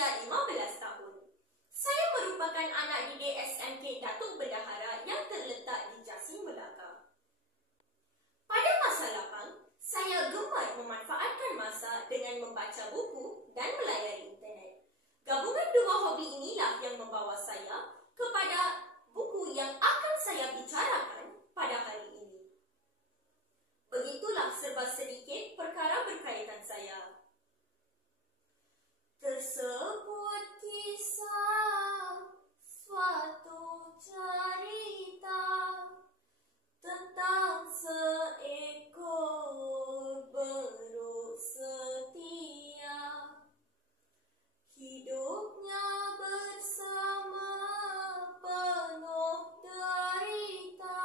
berusia 15 tahun. Saya merupakan anak didik SMK Datuk Bendahara yang terletak di Jasin, Melaka. Pada masa lapang, saya gemar memanfaatkan masa dengan membaca buku dan melayari internet. Gabungan dua hobi inilah yang membawa saya kepada buku yang akan saya bicarakan pada hari ini. Begitulah serba sedikit perkara berkaitan saya. Tersebut kisah suatu cerita tentang seekor beruk setia. Hidupnya bersama penuh derita,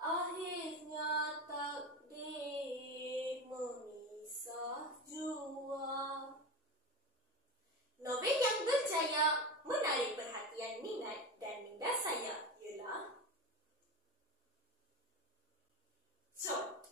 akhirnya takdir memisah jua. Novel yang berjaya menarik perhatian minat dan minda saya ialah Chot.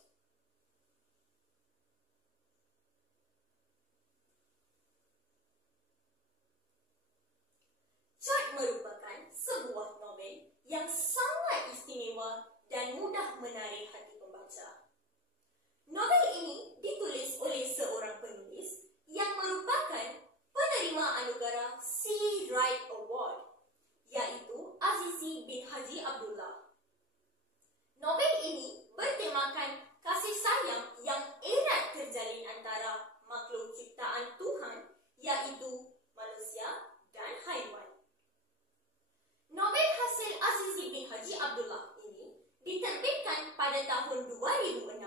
Chot merupakan sebuah novel yang sangat istimewa dan mudah menarik hati pembaca. Novel ini ditulis oleh seorang penulis yang merupakan penerima anugerah Sea Wright Award, iaitu Azizi bin Haji Abdullah. Novel ini bertemakan kasih sayang yang erat terjalin antara makhluk ciptaan Tuhan, iaitu manusia dan haiwan. Novel hasil Azizi bin Haji Abdullah ini diterbitkan pada tahun 2016.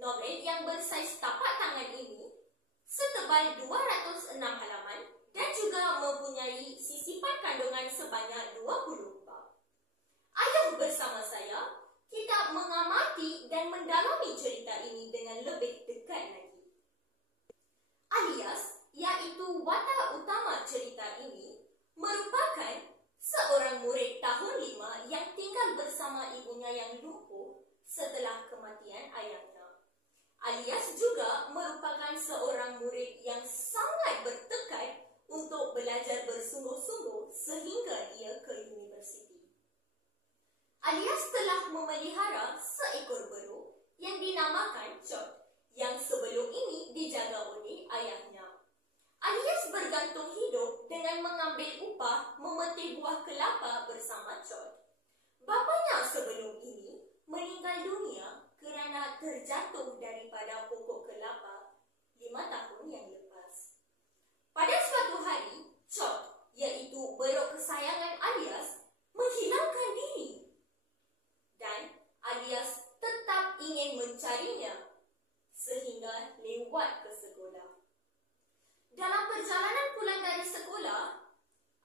Novel yang bersaiz tapak tangan ini setebal 206 halaman dan juga mempunyai sisipan kandungan sebanyak 20 bab. Ayo bersama saya kita mengamati dan mendalami cerita ini dengan lebih dekat lagi. Alias, iaitu watak utama cerita ini, merupakan seorang murid tahun 5 yang tinggal bersama ibunya yang lumpuh setelah kematian ayahnya. Alias juga merupakan seorang murid yang sangat bertekad untuk belajar bersungguh-sungguh sehingga dia ke universiti. Alias telah memelihara seekor beruk yang dinamakan Chot, yang sebelum ini dijaga oleh ayahnya. Alias bergantung hidup dengan mengambil upah memetik buah kelapa bersama Chot. Bapanya sebelum ini meninggal dunia kerana terjatuh daripada pokok kelapa 5 tahun yang lepas. Pada suatu hari, Chot, iaitu beruk kesayangan Alias, menghilangkan diri. Dan Alias tetap ingin mencarinya sehingga lewat ke sekolah. Dalam perjalanan pulang dari sekolah,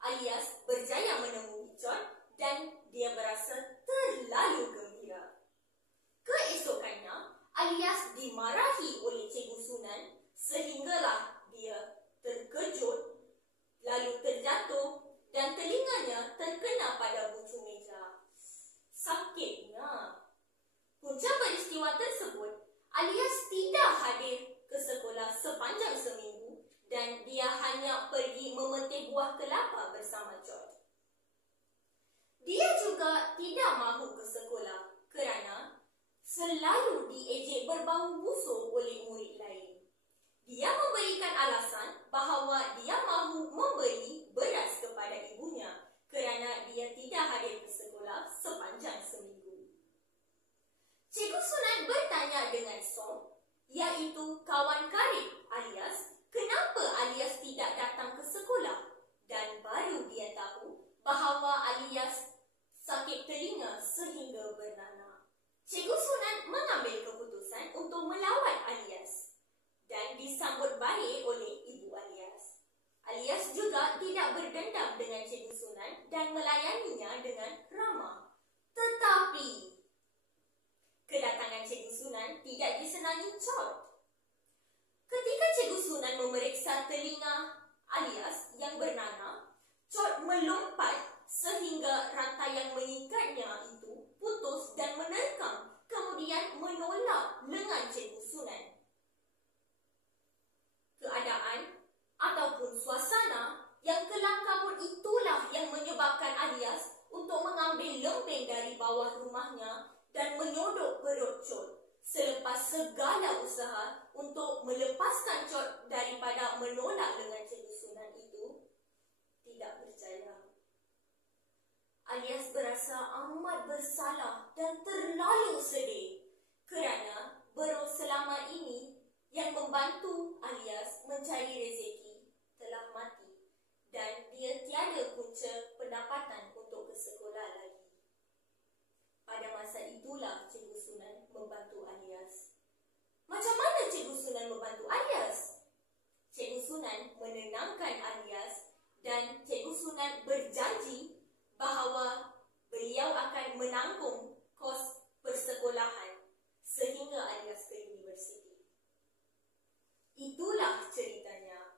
Alias berjaya menemui Chot dan dia berasa terlalu gembira. Keesokannya, Alias dimarahi oleh Cikgu Sunan sehinggalah dia terkejut, lalu terjatuh dan telinganya terkena pada bucu meja. Sakitnya. Punca peristiwa tersebut, Alias tidak hadir ke sekolah sepanjang seminggu dan dia hanya pergi memetik buah kelapa bersama Chot. Dia juga tidak mahu ke sekolah kerana selalu diejek berbau busuk oleh murid lain. Dia memberikan alasan bahawa dia mahu memberi beras kepada ibunya kerana dia tidak hadir ke sekolah sepanjang seminggu. Cikgu Sunan bertanya dengan Som, iaitu kawan karib Alias, kenapa Alias tidak datang ke sekolah, dan baru dia tahu bahawa Alias sakit telinga sehingga bernanah. Cikgu Sunan mengambil keputusan untuk melawat Alias dan disambut baik oleh ibu Alias. Alias juga tidak berdendam dengan Cikgu Sunan dan melayaninya dengan ramah. Tetapi kedatangan Cikgu Sunan tidak disenangi Chot. Ketika Cikgu Sunan memeriksa telinga Alias yang bernanah, Chot melompat sehingga rantai yang mengikatnya itu putus dan menerkam, kemudian menolak lengan Cikgu Sunan. Keadaan menyebabkan alias untuk mengambil lembing dari bawah rumahnya dan menyodok perut Cot. Selepas segala usaha untuk melepaskan Cot daripada menolak dengan Cikgu Sunan itu, tidak berjaya. Alias berasa amat bersalah dan terlalu sedih kerana baru selama ini yang membantu alias mencari rezeki telah mati dan dia tiada punca pendapatan untuk ke sekolah lagi. Pada masa itulah Cikgu Sunan membantu alias. Macam mana Cikgu Sunan membantu alias? Cikgu Sunan menenangkan alias dan Cikgu Sunan berjanji bahawa beliau akan menanggung kos persekolahan sehingga alias ke universiti. Itulah ceritanya.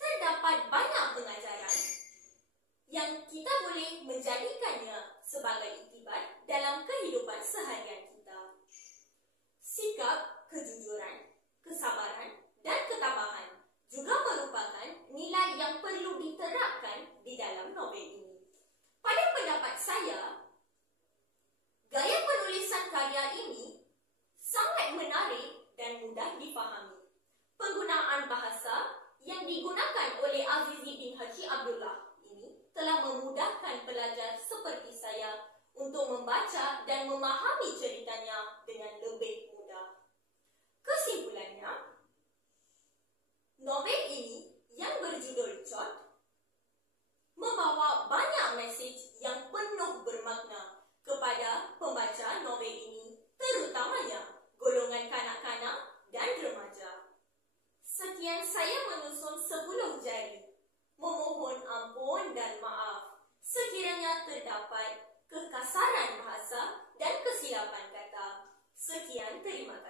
Terdapat banyak pengajaran yang kita boleh menjadikannya sebagai iktibar dalam kehidupan seharian kita. Sikap, kejujuran, kesabaran dan ketabahan juga merupakan nilai yang perlu diterapkan di dalam novel ini. Pada pendapat saya, gaya penulisan karya ini sangat menarik dan mudah difahami. Penggunaan bahasa yang digunakan oleh Azizi bin Haji Abdullah ini telah memudahkan pelajar seperti saya untuk membaca dan memahami ceritanya dengan lebih mudah. Kesimpulannya, novel ini yang berjudul Cot membawa banyak mesej yang penuh bermakna kepada pembaca novel ini, terutamanya golongan kanak-kanak dan remaja. Sekian saya menyusun 10 jari. Memohon ampun dan maaf sekiranya terdapat kekasaran bahasa dan kesilapan kata. Sekian, terima kasih.